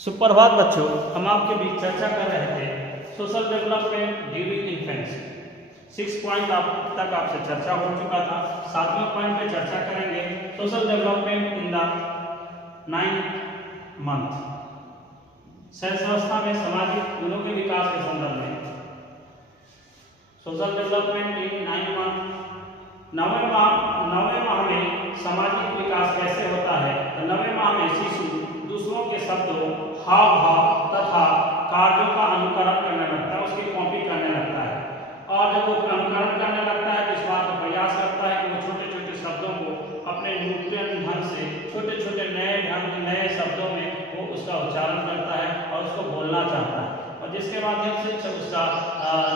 सुप्रभात बच्चों, हम आपके बीच चर्चा कर रहे थे social development during infancy. 6 point अब तक आपसे चर्चा हो चुका था। 7वें पॉइंट पे चर्चा करेंगे social development in the 9th month. शैशवावस्था में सामाजिक गुणों के विकास के संदर्भ में सोशल डेवलपमेंट इन 9 मंथ। नौवें माह में सामाजिक विकास कैसे होता है? तो 9वें माह में शिशु दूसरों के शब्दों, हाव भाव तथा कार्यों का अनुकरण करने लगता है, उसकी कॉपी करने लगता है। और जब वो अनुकरण करने लगता है तो इस बात का प्रयास करता है कि वो छोटे छोटे शब्दों को अपने नूतन ढंग से छोटे छोटे नए शब्दों में वो उसका उच्चारण करता है और उसको बोलना चाहता है, और जिसके माध्यम से उसका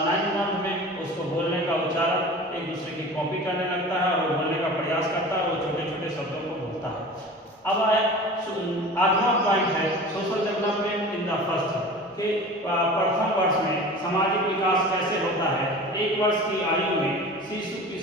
9 मंथ में उसको बोलने का उच्चारण एक दूसरे की कॉपी करने लगता है और वो बोलने का प्रयास करता है और वो छोटे छोटे शब्दों को बोलता है। अब 8वां पॉइंट है social development in the first कि प्रथम वर्ष में सामाजिक विकास कैसे होता है। 1 वर्ष की आयु में शिशु की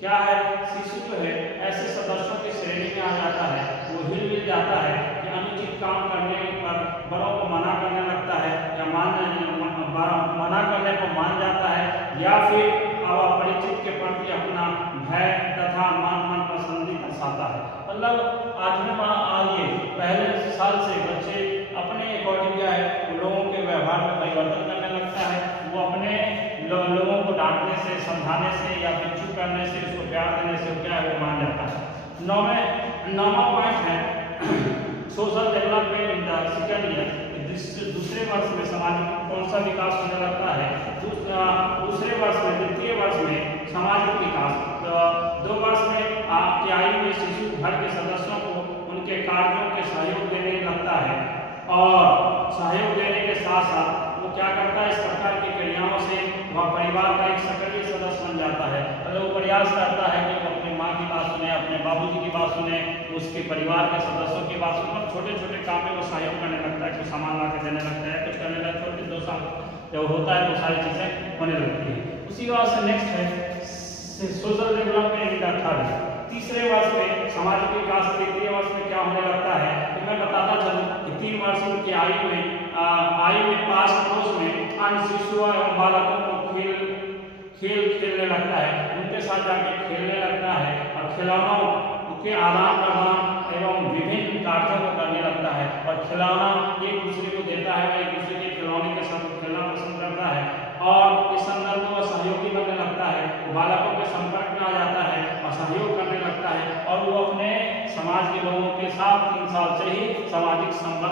क्या है, शिशु जो है ऐसे सदस्यों की श्रेणी में आ जाता है, वो हिल मिल जाता है कि अनुचित काम करने पर बड़ों को मना करने लगता है या मना करने को मान जाता है, या फिर अपरिचित के प्रति अपना भय तथा मन पसंदी दर्शाता है। मतलब 8वें माह आगे पहले साल से बच्चे अपने अकॉर्डिंग क्या है लोगों के व्यवहार में परिवर्तन करने लगता है। वो अपने लोगों को डांटने से, समझाने से या फिर चुप करने से, उसको प्यार देने से क्या है वो मान जाता है। 9वां पॉइंट है social development in the second year. दूसरे वर्ष में सामाजिक कौन सा विकास होने लगता है? दूसरे वर्ष में, द्वितीय वर्ष में सामाजिक विकास। 2 वर्ष में आपकी आयु में शिशु घर के सदस्यों को उनके कार्यों के सहयोग देने लगता है, और सहयोग देने के साथ साथ वो क्या करता है, इस प्रकार की क्रियाओं से वह परिवार का एक सक्रिय सदस्य बन जाता है। मतलब वो प्रयास करता है कि वो अपनी माँ की बात सुने, अपने बाबूजी की बात सुने, उसके परिवार के सदस्यों की बात सुने। छोटे छोटे काम में वो सहयोग करने लगता है, कुछ सामान ला के देने लगता है, कुछ करने लगता है। छोटे 2 साल जब होता है तो सारी चीजें होने लगती है। उसी बात से नेक्स्ट है social development in the third. तीसरे वर्ष में सामाजिक विकास। तृतीय वर्ष में क्या होने लगता है तो मैं बताता चलूं कि 3 वर्षों की आयु में पास पड़ोस में अन्य शिशुओं एवं बालकों को खेल खेलने लगता है, उनके साथ जाकर खेलने लगता है और खिलौनों के आदान प्रदान एवं विभिन्न कार्यों को करने लगता है। और खिलौना एक दूसरे को देता है, एक दूसरे के खिलौने के साथ खेलना पसंद करता है, और इस संदर्भ में वह सहयोगी बनने लगता है, बालकों के संपर्क में आ जाता है और सहयोग करने लगता है, और वो अपने समाज के लोगों के साथ 3 साल से ही सामाजिक संबंध